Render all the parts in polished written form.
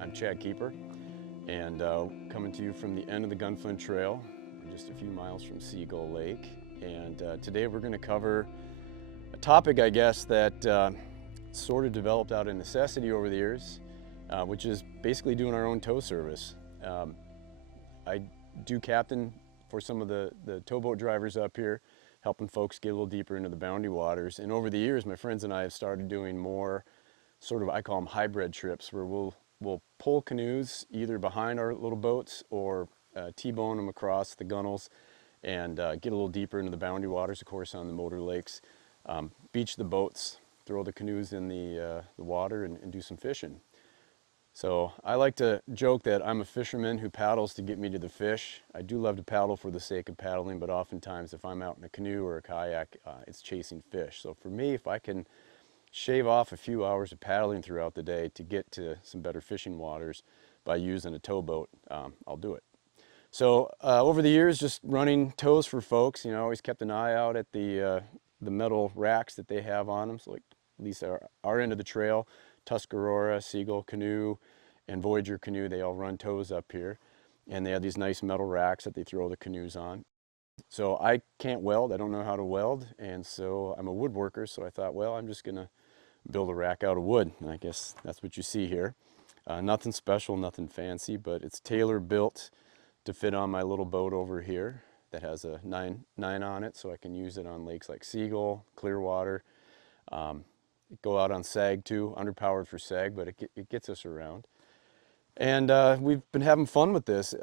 I'm Chad Kieper, and coming to you from the end of the Gunflint Trail, just a few miles from Seagull Lake. And today we're going to cover a topic, I guess, that sort of developed out of necessity over the years, which is basically doing our own tow service. I do captain for some of the towboat drivers up here, helping folks get a little deeper into the boundary waters. And over the years, my friends and I have started doing more sort of, I call them hybrid trips, where we'll pull canoes either behind our little boats or T-bone them across the gunnels and get a little deeper into the boundary waters, of course, on the motor lakes. Beach the boats, throw the canoes in the water and do some fishing. So I like to joke that I'm a fisherman who paddles to get me to the fish. I do love to paddle for the sake of paddling, but oftentimes if I'm out in a canoe or a kayak, it's chasing fish. So for me, if I can shave off a few hours of paddling throughout the day to get to some better fishing waters by using a towboat, I'll do it. So over the years, just running tows for folks, you know, always kept an eye out at the metal racks that they have on them. So like at least our end of the trail, Tuscarora, Seagull Canoe, and Voyager Canoe, they all run tows up here. And they have these nice metal racks that they throw the canoes on. So I can't weld, I don't know how to weld, and so I'm a woodworker, so I thought, well, I'm just gonna build a rack out of wood, and I guess that's what you see here. Nothing special, nothing fancy, but it's tailor built to fit on my little boat over here that has a 9 on it, so I can use it on lakes like Seagull, Clearwater. Go out on sag too, underpowered for sag, but it gets us around. And we've been having fun with this.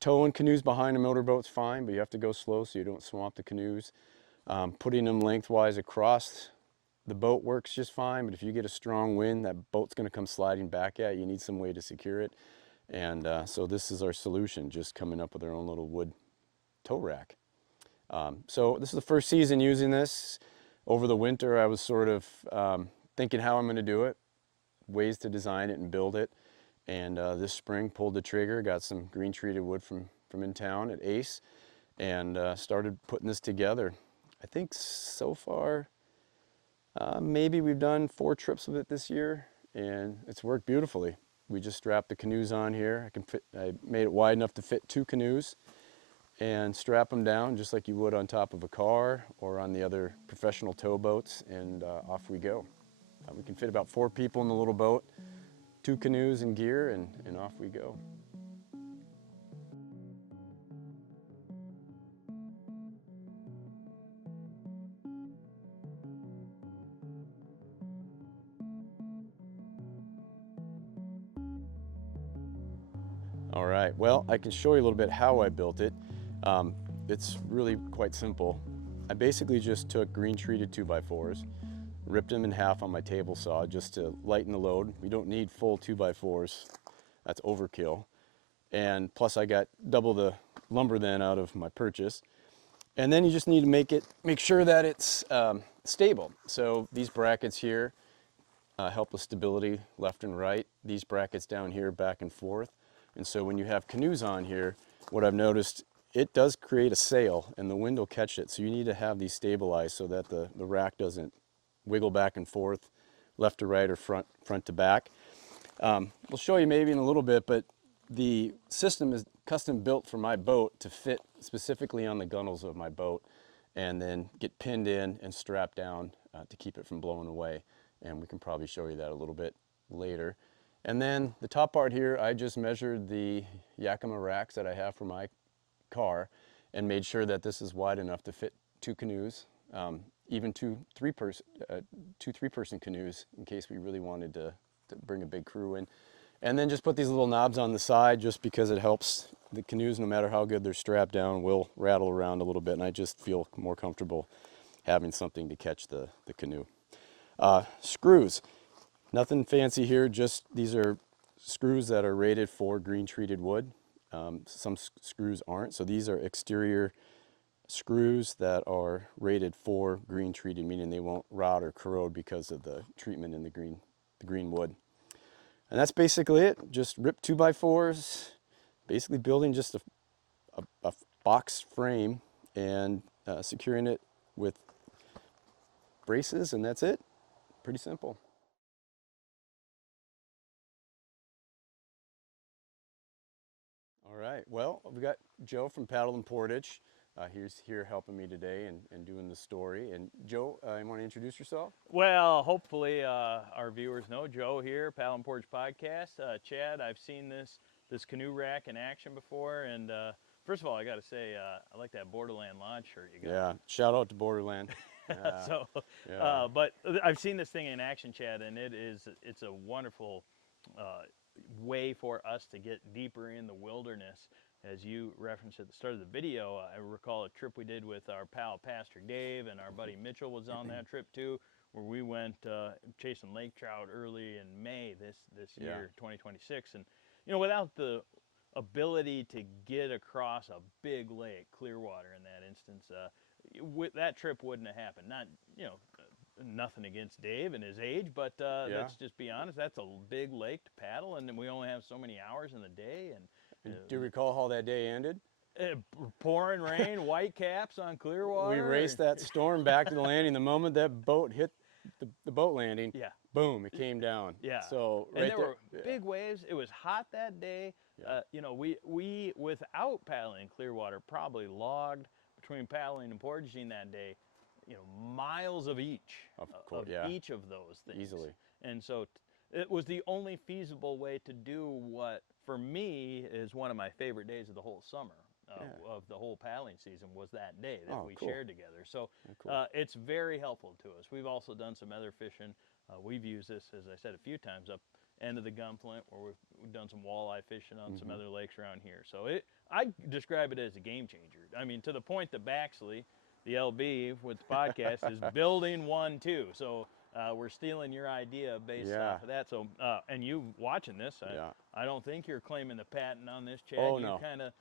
Towing canoes behind a motorboat's fine, but you have to go slow so you don't swamp the canoes. Putting them lengthwise across the boat works just fine, but if you get a strong wind, that boat's going to come sliding back at you. You need some way to secure it. And so this is our solution, just coming up with our own little wood tow rack. So this is the first season using this. Over the winter, I was sort of thinking how I'm going to do it, ways to design it and build it. And this spring pulled the trigger, got some green treated wood from in town at Ace, and started putting this together. I think so far, maybe we've done 4 trips with it this year, and it's worked beautifully. We just strapped the canoes on here. I made it wide enough to fit 2 canoes and strap them down just like you would on top of a car or on the other professional towboats, and off we go. We can fit about 4 people in the little boat, 2 canoes and gear, and off we go. All right, well, I can show you a little bit how I built it. It's really quite simple. I basically just took green treated 2x4s, ripped them in half on my table saw just to lighten the load. We don't need full 2x4s, that's overkill. And plus I got double the lumber then out of my purchase. And then you just need to make sure that it's stable. So these brackets here help with stability left and right. These brackets down here back and forth. And so when you have canoes on here, what I've noticed, it does create a sail and the wind will catch it. So you need to have these stabilized so that the rack doesn't wiggle back and forth, left to right or front to back. We'll show you maybe in a little bit, but the system is custom built for my boat to fit specifically on the gunnels of my boat and then get pinned in and strapped down to keep it from blowing away. And we can probably show you that a little bit later. And then the top part here, I just measured the Yakima racks that I have for my car and made sure that this is wide enough to fit 2 canoes, even two three-person canoes in case we really wanted to bring a big crew in. And then just put these little knobs on the side just because it helps the canoes, no matter how good they're strapped down, will rattle around a little bit, and I just feel more comfortable having something to catch the canoe. Screws. Nothing fancy here, just these are screws that are rated for green treated wood. Some screws aren't, so these are exterior screws that are rated for green treated, meaning they won't rot or corrode because of the treatment in the green wood. And that's basically it. Just rip 2x4s, basically building just a box frame and securing it with braces, and that's it. Pretty simple. All right. Well, we've got Joe from Paddle Portage. He's here helping me today and doing the story. And Joe, you want to introduce yourself? Well, hopefully our viewers know Joe here, Paddle Portage Podcast. Chad, I've seen this canoe rack in action before, and first of all, I got to say I like that Borderland Lodge shirt you got. Yeah. Shout out to Borderland. So, yeah. but I've seen this thing in action, Chad, and it's a wonderful way for us to get deeper in the wilderness. As you referenced at the start of the video, I recall a trip we did with our pal Pastor Dave, and our buddy Mitchell was on that trip too, where we went chasing lake trout early in May this year, 2026. And you know, without the ability to get across a big lake, Clearwater in that instance, that trip wouldn't have happened. Not, you know, nothing against Dave and his age, but let's just be honest, that's a big lake to paddle, and we only have so many hours in the day. And do you recall how that day ended? Pouring rain, white caps on Clearwater. We raced that storm back to the landing. The moment that boat hit the boat landing, yeah, boom, it came down. Yeah. So and there were big waves. It was hot that day. Yeah. You know, we without paddling Clearwater probably logged between paddling and portaging that day, you know, miles of each each of those things easily. And so it was the only feasible way to do what for me is one of my favorite days of the whole summer. Of the whole paddling season was that day that we shared together. So it's very helpful to us. We've also done some other fishing. We've used this, as I said, a few times up end of the Gunflint, where we've done some walleye fishing on some other lakes around here. So I describe it as a game changer. I mean, to the point that Baxley, the LB with the podcast, is building one too. So we're stealing your idea based off of that. So and you watching this, I don't think you're claiming the patent on this, Chad. Oh, you no. kind of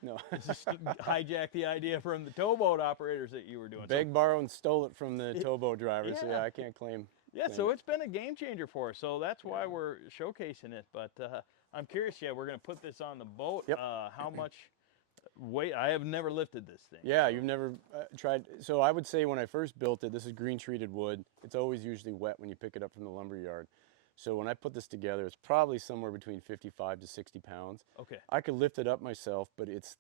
hijacked the idea from the towboat operators that you were doing. Begged, borrowed, and stole it from the towboat drivers. So I can't claim. Yeah, so it's been a game changer for us. So that's why we're showcasing it. But I'm curious, we're going to put this on the boat. Yep. How much weight? I have never lifted this thing. Yeah, you've never tried. So I would say when I first built it, this is green treated wood. It's always usually wet when you pick it up from the lumber yard. So when I put this together, it's probably somewhere between 55 to 60 pounds. Okay. I could lift it up myself, but it's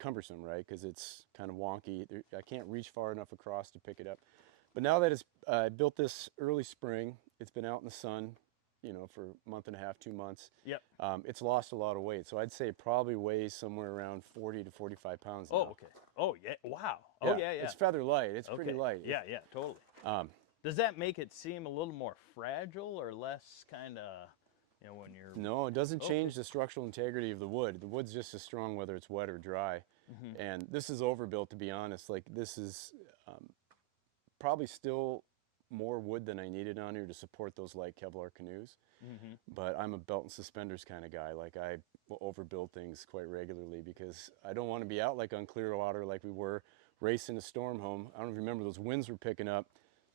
cumbersome, right? Because it's kind of wonky. I can't reach far enough across to pick it up. But now that I built this early spring, it's been out in the sun, you know, for a month and a half, 2 months. Yep. It's lost a lot of weight. So I'd say it probably weighs somewhere around 40 to 45 pounds now. Oh, okay. Oh, yeah. Wow. Oh, yeah. It's feather light. It's pretty light. Yeah, totally. Does that make it seem a little more fragile or less kind of, you know, when you're... No, it doesn't change the structural integrity of the wood. The wood's just as strong whether it's wet or dry. And this is overbuilt, to be honest. Like, this is probably still more wood than I needed on here to support those light Kevlar canoes. But I'm a belt and suspenders kind of guy. Like, I will overbuild things quite regularly because I don't want to be out like on Clearwater like we were racing a storm home. I don't even remember, those winds were picking up,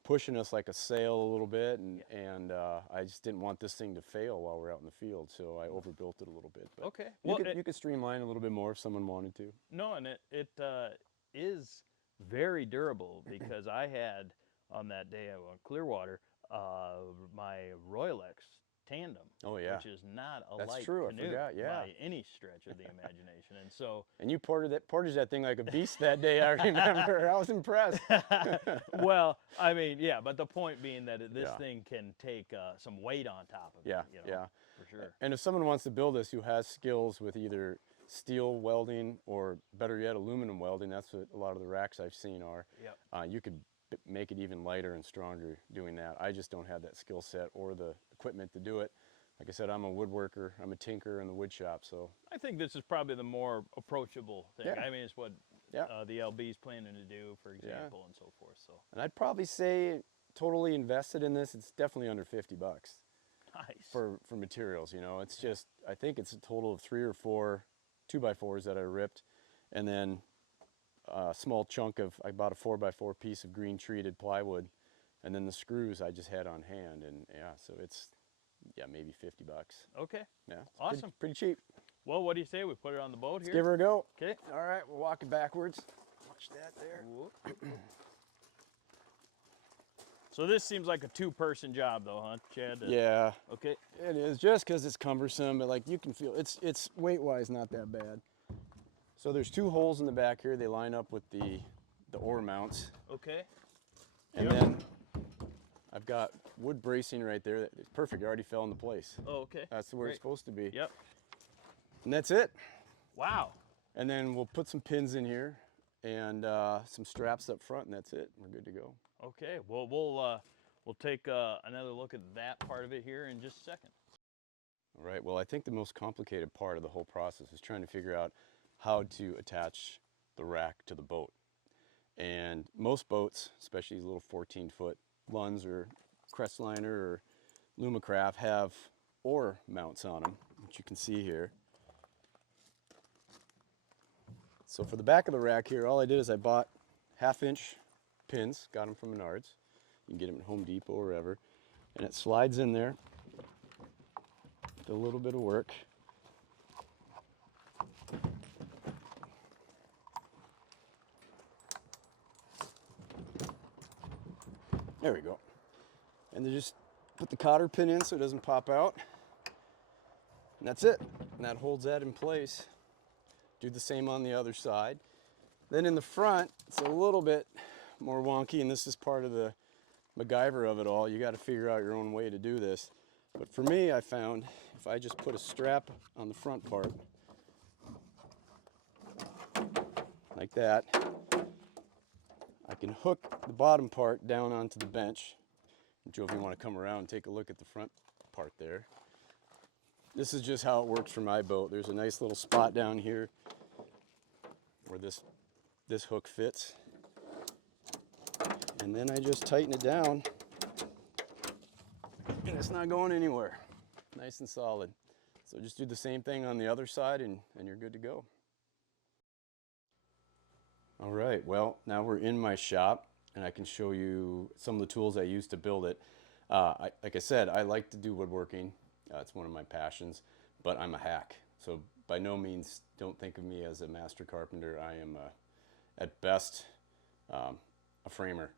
pushing us like a sail a little bit, and I just didn't want this thing to fail while we're out in the field, so I overbuilt it a little bit. But okay. Well, you could streamline a little bit more if someone wanted to. No, and it is very durable because I had on that day on Clearwater my Royalex tandem. Oh yeah, which is not a That's light true. canoe I forgot. Yeah, by any stretch of the imagination. And so and you portaged that thing like a beast that day. I remember. I was impressed. Well, I mean, yeah, but the point being that this thing can take some weight on top of it. You know, for sure. And if someone wants to build this who has skills with either steel welding or better yet aluminum welding, that's what a lot of the racks I've seen are. Yep. You could make it even lighter and stronger doing that. I just don't have that skill set or the equipment to do it. Like I said, I'm a woodworker, I'm a tinker in the wood shop, so. I think this is probably the more approachable thing. I mean, it's what the LB's planning to do, for example, and so forth. So. And I'd probably say totally invested in this, it's definitely under 50 bucks. Nice. For materials, you know. It's just, I think it's a total of 3 or 4 2x4s that I ripped, and then a small chunk of, I bought a 4x4 piece of green treated plywood, and then the screws I just had on hand, and so it's, maybe 50 bucks. Okay. Yeah. Awesome. Pretty cheap. Well, what do you say we put it on the boat here? Let's give her a go. Okay. All right, we're walking backwards. Watch that there. So this seems like a 2-person job though, huh, Chad? Yeah. Okay. It is, just because it's cumbersome, but like you can feel, it's weight-wise not that bad. So there's two holes in the back here. They line up with the oar mounts. Okay. And then I've got wood bracing right there. It's perfect. It already fell into place. Oh, okay. That's where it's supposed to be. Yep. And that's it. Wow. And then we'll put some pins in here and some straps up front, and that's it. We're good to go. Okay. Well, we'll take another look at that part of it here in just a second. All right. Well, I think the most complicated part of the whole process is trying to figure out how to attach the rack to the boat. And most boats, especially these little 14-foot Lunds or Crestliner or Lumacraft, have oar mounts on them, which you can see here. So for the back of the rack here, all I did is I bought 1/2-inch pins, got them from Menards. You can get them at Home Depot or wherever. And it slides in there with a little bit of work. There we go. And then just put the cotter pin in so it doesn't pop out. And that's it. And that holds that in place. Do the same on the other side. Then in the front, it's a little bit more wonky, and this is part of the MacGyver of it all. You got to figure out your own way to do this. But for me, I found if I just put a strap on the front part, like that, I can hook the bottom part down onto the bench. Joe, if you want to come around and take a look at the front part there. This is just how it works for my boat. There's a nice little spot down here where this hook fits. And then I just tighten it down, and it's not going anywhere. Nice and solid. So just do the same thing on the other side, and you're good to go. All right, well, now we're in my shop, and I can show you some of the tools I use to build it. Like I said, I like to do woodworking. It's one of my passions, but I'm a hack. So by no means, don't think of me as a master carpenter. I am, at best, a framer.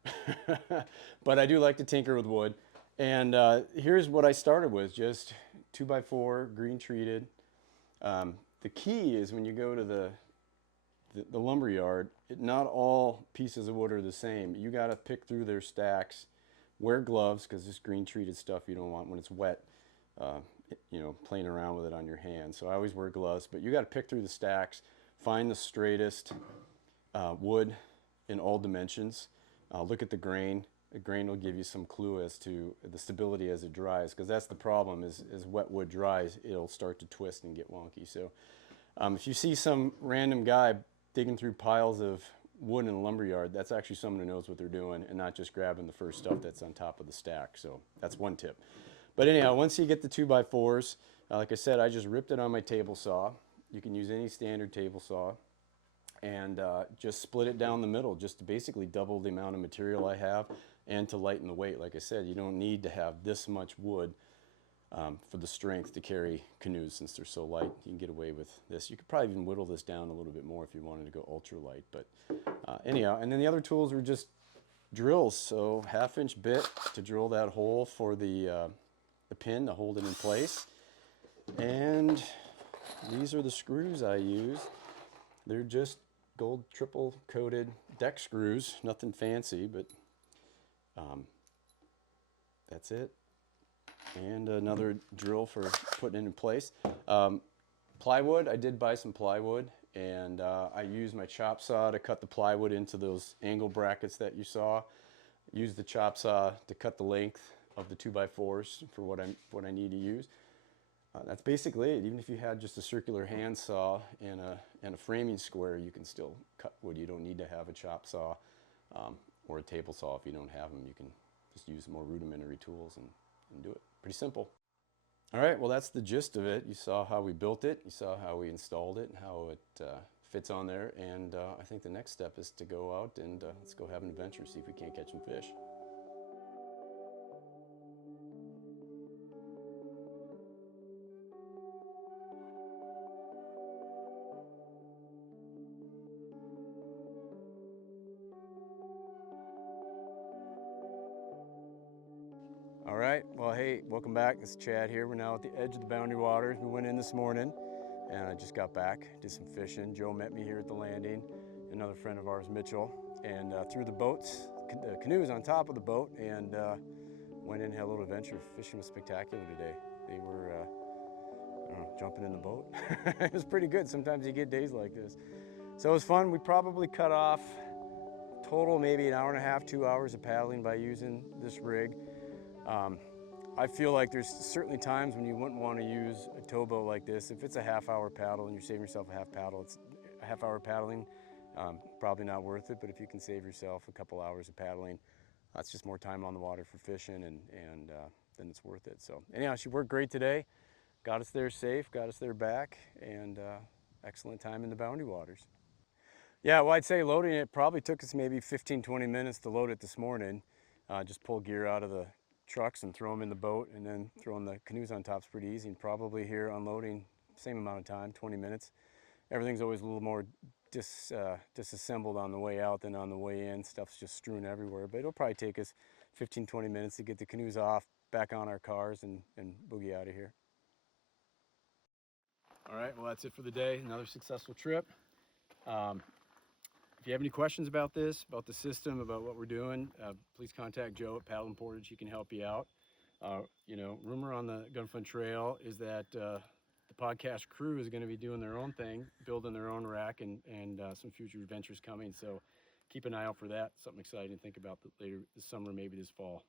But I do like to tinker with wood. And here's what I started with, just 2x4, green treated. The key is when you go to the lumber yard, not all pieces of wood are the same. You got to pick through their stacks. Wear gloves, because this green treated stuff you don't want when it's wet, you know, playing around with it on your hands. So I always wear gloves, but you got to pick through the stacks, find the straightest wood in all dimensions. Look at the grain. The grain will give you some clue as to the stability as it dries, because that's the problem is as wet wood dries, it'll start to twist and get wonky. So if you see some random guy digging through piles of wood in a lumberyard, that's actually someone who knows what they're doing and not just grabbing the first stuff that's on top of the stack. So that's one tip. But anyhow, once you get the 2x4s, like I said, I just ripped it on my table saw. You can use any standard table saw, and just split it down the middle, just to basically double the amount of material I have and to lighten the weight. Like I said, you don't need to have this much wood for the strength to carry canoes since they're so light. You can get away with this. You could probably even whittle this down a little bit more if you wanted to go ultra light. But anyhow, and then the other tools were just drills. So 1/2-inch bit to drill that hole for the pin to hold it in place. And these are the screws I use. They're just gold triple coated deck screws, nothing fancy, but that's it. And another drill for putting it in place. Plywood, I did buy some plywood, and I used my chop saw to cut the plywood into those angle brackets that you saw. Used the chop saw to cut the length of the 2x4s for what I need to use. That's basically it. Even if you had just a circular hand saw and a framing square, you can still cut wood. You don't need to have a chop saw or a table saw. If you don't have them, you can just use more rudimentary tools and do it. Pretty simple. All right, well, that's the gist of it. You saw how we built it, you saw how we installed it, and how it fits on there, and I think the next step is to go out and let's go have an adventure, see if we can't catch some fish. All right, well, hey, welcome back. This is Chad here. We're now at the edge of the Boundary Waters. We went in this morning, and I just got back, did some fishing. Joe met me here at the landing, another friend of ours, Mitchell, and threw the boats, the canoes on top of the boat, and went in and had a little adventure. Fishing was spectacular today. They were, I don't know, jumping in the boat. It was pretty good. Sometimes you get days like this. So it was fun. We probably cut off total maybe an hour and a half, 2 hours of paddling by using this rig. I feel like there's certainly times when you wouldn't want to use a towboat like this. If it's a half-hour paddle and you're saving yourself a half-hour paddling, probably not worth it. But if you can save yourself a couple hours of paddling, that's just more time on the water for fishing, and then it's worth it. So anyhow, she worked great today. Got us there safe, got us there back, and excellent time in the Boundary waters. Yeah, well, I'd say loading it probably took us maybe 15-20 minutes to load it this morning. Just pull gear out of the trucks and throw them in the boat, and then throwing the canoes on top is pretty easy. And probably here unloading, same amount of time, 20 minutes. Everything's always a little more disassembled on the way out than on the way in. Stuff's just strewn everywhere, but it'll probably take us 15-20 minutes to get the canoes off, back on our cars, and boogie out of here. All right, well, that's it for the day. Another successful trip. If you have any questions about this, about the system, about what we're doing, please contact Joe at Paddle Portage. He can help you out. You know, rumor on the Gunflint Trail is that the podcast crew is going to be doing their own thing, building their own rack, and some future adventures coming. So keep an eye out for that. Something exciting to think about later this summer, maybe this fall.